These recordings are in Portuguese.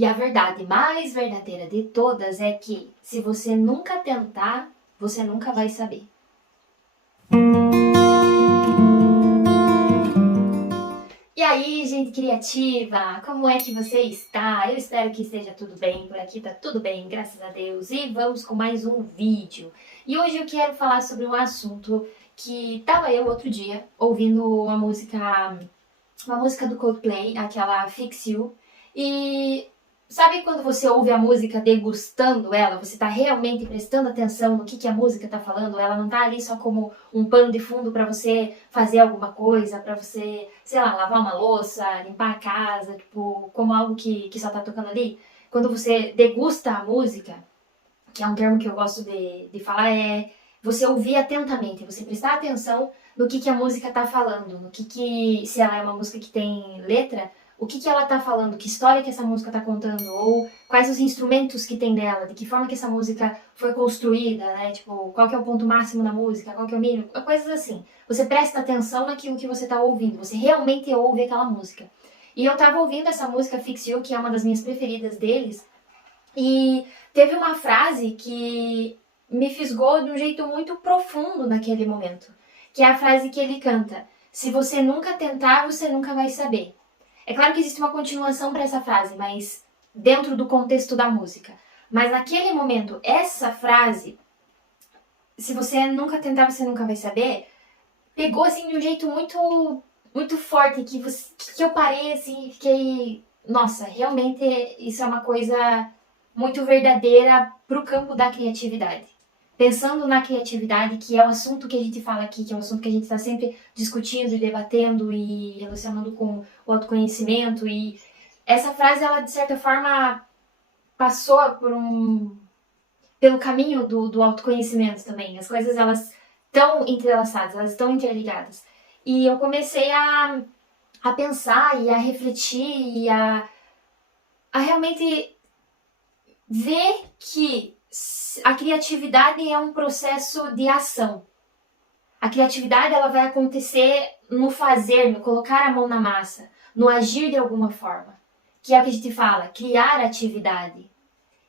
E a verdade mais verdadeira de todas é que, se você nunca tentar, você nunca vai saber. E aí, gente criativa, como é que você está? Eu espero que esteja tudo bem, por aqui tá tudo bem, graças a Deus. E vamos com mais um vídeo. E hoje eu quero falar sobre um assunto que tava eu outro dia ouvindo uma música do Coldplay, aquela Fix You. E sabe quando você ouve a música degustando ela, você tá realmente prestando atenção no que a música tá falando? Ela não tá ali só como um pano de fundo pra você fazer alguma coisa, pra você, sei lá, lavar uma louça, limpar a casa, tipo, como algo que só tá tocando ali. Quando você degusta a música, que é um termo que eu gosto de falar, é você ouvir atentamente, você prestar atenção no que a música tá falando, no se ela é uma música que tem letra, o que ela tá falando, que história que essa música tá contando, ou quais os instrumentos que tem dela, de que forma que essa música foi construída, né? Tipo, qual que é o ponto máximo da música, qual que é o mínimo, coisas assim. Você presta atenção naquilo que você tá ouvindo, você realmente ouve aquela música. E eu tava ouvindo essa música Fix You, que é uma das minhas preferidas deles, e teve uma frase que me fisgou de um jeito muito profundo naquele momento, que é a frase que ele canta: se você nunca tentar, você nunca vai saber. É claro que existe uma continuação para essa frase, mas dentro do contexto da música. Mas naquele momento, essa frase, se você nunca tentar, você nunca vai saber, pegou assim de um jeito muito forte, que eu parei assim e fiquei, nossa, realmente isso é uma coisa muito verdadeira pro campo da criatividade. Pensando na criatividade, que é o assunto que a gente fala aqui, que é o assunto que a gente está sempre discutindo e debatendo e relacionando com o autoconhecimento, e essa frase, ela de certa forma passou pelo caminho do autoconhecimento também. As coisas, elas estão entrelaçadas, elas estão interligadas. E eu comecei a pensar e a refletir e a realmente ver que a criatividade é um processo de ação. A criatividade, ela vai acontecer no fazer, no colocar a mão na massa, no agir de alguma forma. Que é o que a gente fala, criar atividade.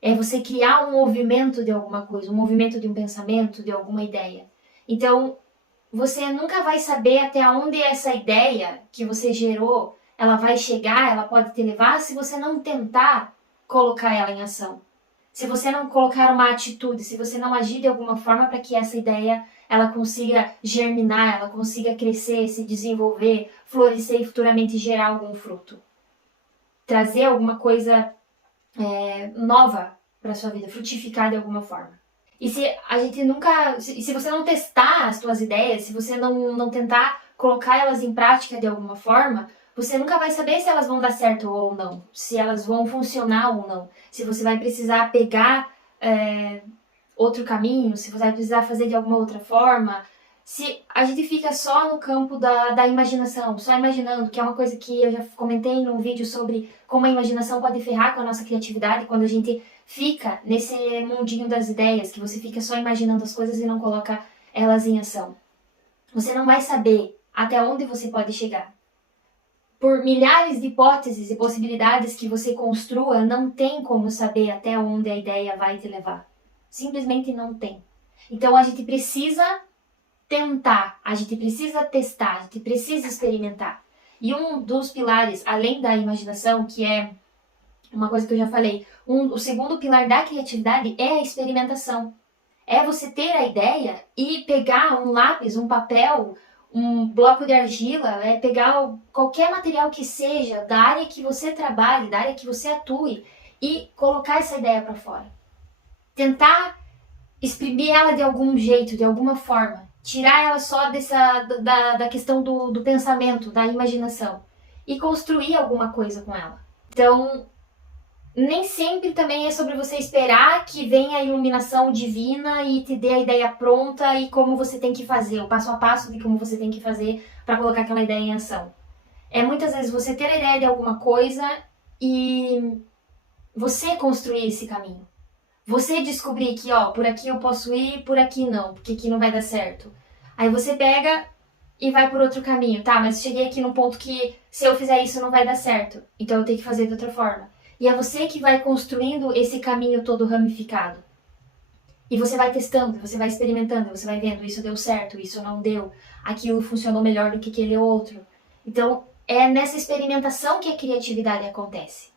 É você criar um movimento de alguma coisa, um movimento de um pensamento, de alguma ideia. Então, você nunca vai saber até onde essa ideia que você gerou, ela vai chegar, ela pode te levar, se você não tentar colocar ela em ação. Se você não colocar uma atitude, se você não agir de alguma forma para que essa ideia ela consiga germinar, ela consiga crescer, se desenvolver, florescer e futuramente gerar algum fruto. Trazer alguma coisa nova para sua vida, frutificar de alguma forma. E se a gente nunca, se você não testar as suas ideias, se você não tentar colocar elas em prática de alguma forma, você nunca vai saber se elas vão dar certo ou não, se elas vão funcionar ou não, se você vai precisar pegar outro caminho, se você vai precisar fazer de alguma outra forma. Se a gente fica só no campo da imaginação, só imaginando, que é uma coisa que eu já comentei num vídeo sobre como a imaginação pode ferrar com a nossa criatividade, quando a gente fica nesse mundinho das ideias, que você fica só imaginando as coisas e não coloca elas em ação. Você não vai saber até onde você pode chegar. Por milhares de hipóteses e possibilidades que você construa, não tem como saber até onde a ideia vai te levar. Simplesmente não tem. Então a gente precisa tentar, a gente precisa testar, a gente precisa experimentar. E um dos pilares, além da imaginação, que é uma coisa que eu já falei, o segundo pilar da criatividade é a experimentação. É você ter a ideia e pegar um lápis, um papel, um bloco de argila, pegar qualquer material que seja da área que você trabalhe, da área que você atue, e colocar essa ideia para fora. Tentar exprimir ela de algum jeito, de alguma forma. Tirar ela só da questão do pensamento, da imaginação. E construir alguma coisa com ela. Então, nem sempre também é sobre você esperar que venha a iluminação divina e te dê a ideia pronta e como você tem que fazer, o passo a passo de como você tem que fazer para colocar aquela ideia em ação. É muitas vezes você ter a ideia de alguma coisa e você construir esse caminho. Você descobrir que, por aqui eu posso ir, por aqui não, porque aqui não vai dar certo. Aí você pega e vai por outro caminho. Tá, mas cheguei aqui num ponto que se eu fizer isso não vai dar certo, então eu tenho que fazer de outra forma. E é você que vai construindo esse caminho todo ramificado. E você vai testando, você vai experimentando, você vai vendo, isso deu certo, isso não deu, aquilo funcionou melhor do que aquele outro. Então, é nessa experimentação que a criatividade acontece.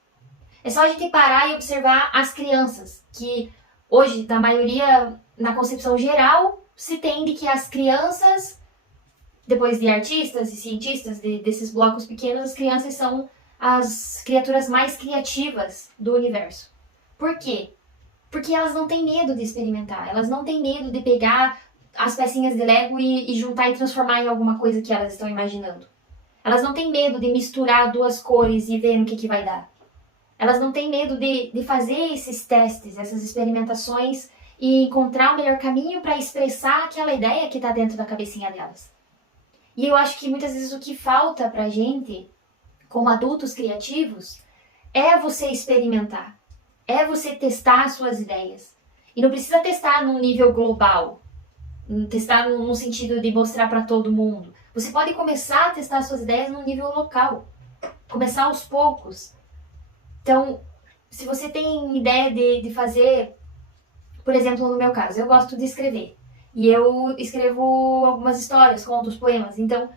É só a gente parar e observar as crianças, que hoje, na maioria, na concepção geral, se tende que as crianças, depois de artistas e cientistas, desses blocos pequenos, as crianças são as criaturas mais criativas do universo. Por quê? Porque elas não têm medo de experimentar, elas não têm medo de pegar as pecinhas de Lego e juntar e transformar em alguma coisa que elas estão imaginando. Elas não têm medo de misturar duas cores e ver no que vai dar. Elas não têm medo de fazer esses testes, essas experimentações e encontrar o melhor caminho para expressar aquela ideia que está dentro da cabecinha delas. E eu acho que muitas vezes o que falta pra gente, como adultos criativos, é você experimentar. É você testar as suas ideias. E não precisa testar num nível global. Testar no sentido de mostrar para todo mundo. Você pode começar a testar as suas ideias num nível local. Começar aos poucos. Então, se você tem ideia de fazer, por exemplo, no meu caso, eu gosto de escrever. E eu escrevo algumas histórias, contos, poemas. Então,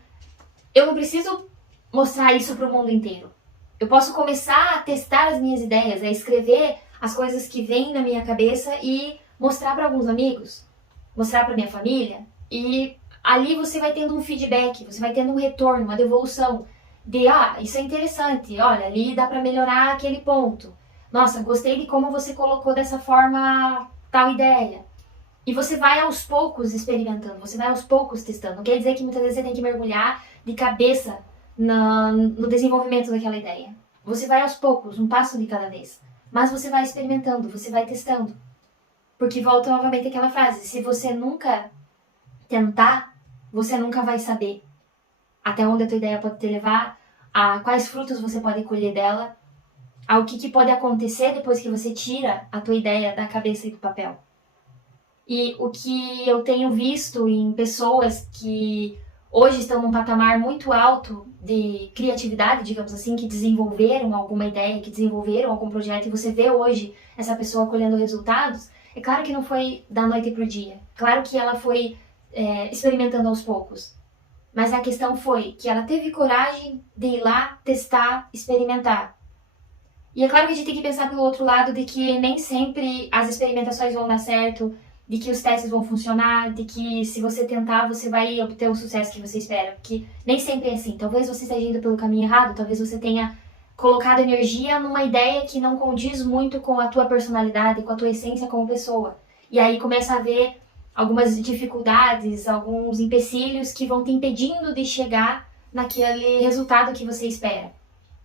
eu não preciso mostrar isso para o mundo inteiro. Eu posso começar a testar as minhas ideias, a escrever as coisas que vêm na minha cabeça e mostrar para alguns amigos, mostrar para minha família. E ali você vai tendo um feedback, você vai tendo um retorno, uma devolução de, isso é interessante, olha, ali dá para melhorar aquele ponto. Nossa, gostei de como você colocou dessa forma tal ideia. E você vai aos poucos experimentando, você vai aos poucos testando. Não quer dizer que muitas vezes você tem que mergulhar de cabeça no desenvolvimento daquela ideia. Você vai aos poucos, um passo de cada vez. Mas você vai experimentando, você vai testando. Porque volta novamente aquela frase, se você nunca tentar, você nunca vai saber até onde a tua ideia pode te levar, a quais frutos você pode colher dela, ao que pode acontecer depois que você tira a tua ideia da cabeça e do papel. E o que eu tenho visto em pessoas que hoje estão num patamar muito alto de criatividade, digamos assim, que desenvolveram alguma ideia, que desenvolveram algum projeto, e você vê hoje essa pessoa colhendo resultados, é claro que não foi da noite para o dia. Claro que ela foi experimentando aos poucos. Mas a questão foi que ela teve coragem de ir lá, testar, experimentar. E é claro que a gente tem que pensar pelo outro lado de que nem sempre as experimentações vão dar certo, de que os testes vão funcionar, de que se você tentar você vai obter o sucesso que você espera, porque nem sempre é assim. Talvez você esteja indo pelo caminho errado, talvez você tenha colocado energia numa ideia que não condiz muito com a tua personalidade, com a tua essência como pessoa. E aí começa a haver algumas dificuldades, alguns empecilhos que vão te impedindo de chegar naquele resultado que você espera.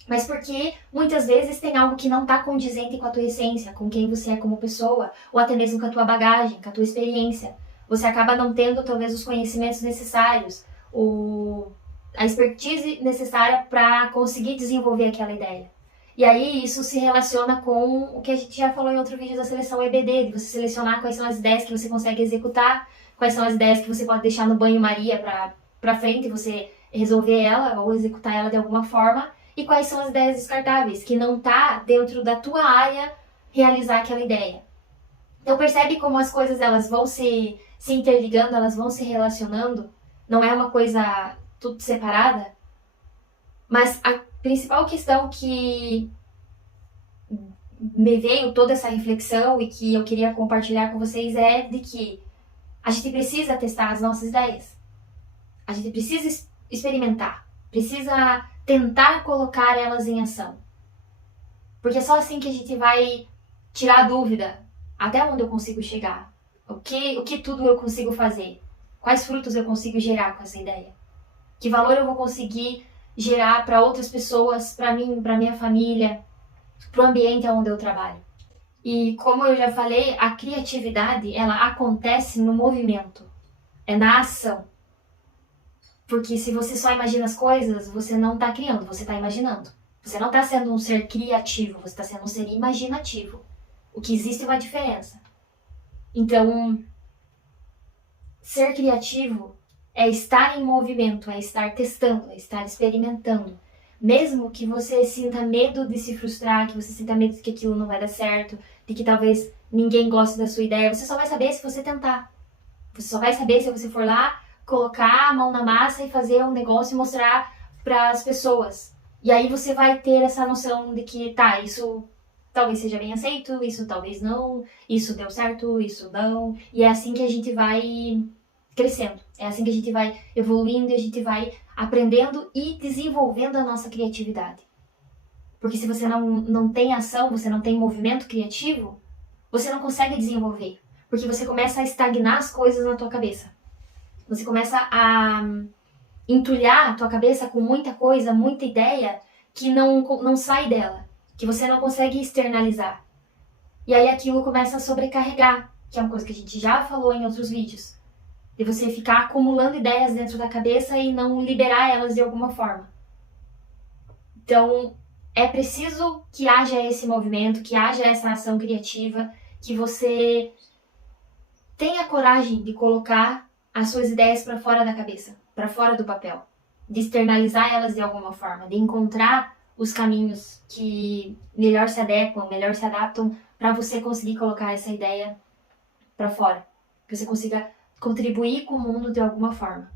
Mas porque muitas vezes tem algo que não está condizente com a tua essência, com quem você é como pessoa, ou até mesmo com a tua bagagem, com a tua experiência. Você acaba não tendo talvez os conhecimentos necessários, a expertise necessária para conseguir desenvolver aquela ideia. E aí isso se relaciona com o que a gente já falou em outro vídeo da seleção EBD, de você selecionar quais são as ideias que você consegue executar, quais são as ideias que você pode deixar no banho-maria para frente, você resolver ela ou executar ela de alguma forma, e quais são as ideias descartáveis, que não está dentro da tua área realizar aquela ideia. Então percebe como as coisas elas vão se interligando, elas vão se relacionando, não é uma coisa tudo separada, mas a principal questão que me veio toda essa reflexão e que eu queria compartilhar com vocês é de que a gente precisa testar as nossas ideias. A gente precisa experimentar, precisa tentar colocar elas em ação. Porque é só assim que a gente vai tirar a dúvida até onde eu consigo chegar, o que tudo eu consigo fazer, quais frutos eu consigo gerar com essa ideia, que valor eu vou conseguir gerar para outras pessoas, para mim, para minha família, para o ambiente onde eu trabalho. E como eu já falei, a criatividade ela acontece no movimento, é na ação. Porque se você só imagina as coisas, você não está criando, você está imaginando. Você não está sendo um ser criativo, você está sendo um ser imaginativo. O que existe é uma diferença. Então, ser criativo é estar em movimento, é estar testando, é estar experimentando. Mesmo que você sinta medo de se frustrar, que você sinta medo de que aquilo não vai dar certo, de que talvez ninguém goste da sua ideia, você só vai saber se você tentar. Você só vai saber se você for lá, colocar a mão na massa e fazer um negócio e mostrar para as pessoas. E aí você vai ter essa noção de que, tá, isso talvez seja bem aceito, isso talvez não, isso deu certo, isso não. E é assim que a gente vai crescendo. É assim que a gente vai evoluindo e a gente vai aprendendo e desenvolvendo a nossa criatividade. Porque se você não tem ação, você não tem movimento criativo, você não consegue desenvolver. Porque você começa a estagnar as coisas na tua cabeça. Você começa a entulhar a tua cabeça com muita coisa, muita ideia que não sai dela, que você não consegue externalizar. E aí aquilo começa a sobrecarregar, que é uma coisa que a gente já falou em outros vídeos. De você ficar acumulando ideias dentro da cabeça e não liberar elas de alguma forma. Então, é preciso que haja esse movimento, que haja essa ação criativa, que você tenha coragem de colocar as suas ideias para fora da cabeça, para fora do papel, de externalizar elas de alguma forma, de encontrar os caminhos que melhor se adequam, melhor se adaptam para você conseguir colocar essa ideia para fora, que você consiga contribuir com o mundo de alguma forma.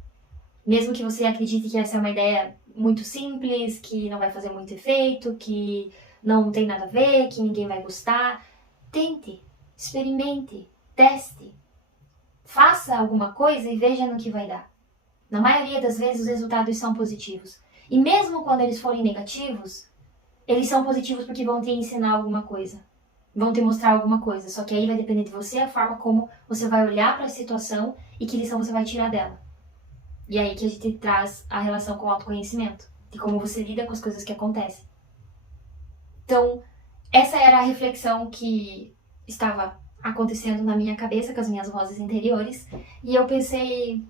Mesmo que você acredite que essa é uma ideia muito simples, que não vai fazer muito efeito, que não tem nada a ver, que ninguém vai gostar, tente, experimente, teste. Faça alguma coisa e veja no que vai dar. Na maioria das vezes os resultados são positivos. E mesmo quando eles forem negativos, eles são positivos porque vão te ensinar alguma coisa. Vão te mostrar alguma coisa. Só que aí vai depender de você a forma como você vai olhar para a situação e que lição você vai tirar dela. E aí que a gente traz a relação com o autoconhecimento. De como você lida com as coisas que acontecem. Então, essa era a reflexão que estava acontecendo na minha cabeça com as minhas vozes interiores. E eu pensei,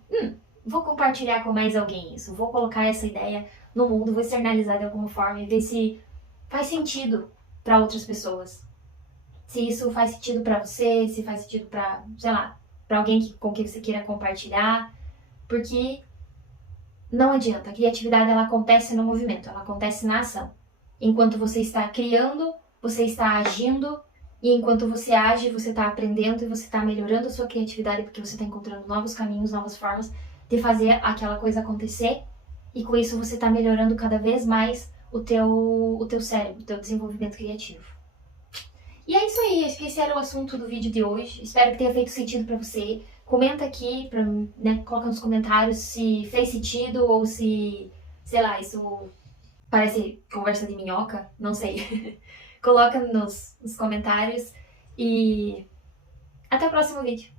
vou compartilhar com mais alguém isso. Vou colocar essa ideia no mundo, vou externalizar de alguma forma e ver se faz sentido para outras pessoas. Se isso faz sentido para você, se faz sentido para, sei lá, para alguém com quem você queira compartilhar. Porque não adianta, a criatividade ela acontece no movimento, ela acontece na ação. Enquanto você está criando, você está agindo, e enquanto você age, você está aprendendo e você está melhorando a sua criatividade porque você está encontrando novos caminhos, novas formas de fazer aquela coisa acontecer, e com isso você está melhorando cada vez mais o teu cérebro, o teu desenvolvimento criativo. E é isso aí, acho que esse era o assunto do vídeo de hoje. Espero que tenha feito sentido pra você. Comenta aqui, coloca nos comentários se fez sentido ou se, sei lá, isso parece conversa de minhoca, não sei. Coloca nos comentários e até o próximo vídeo.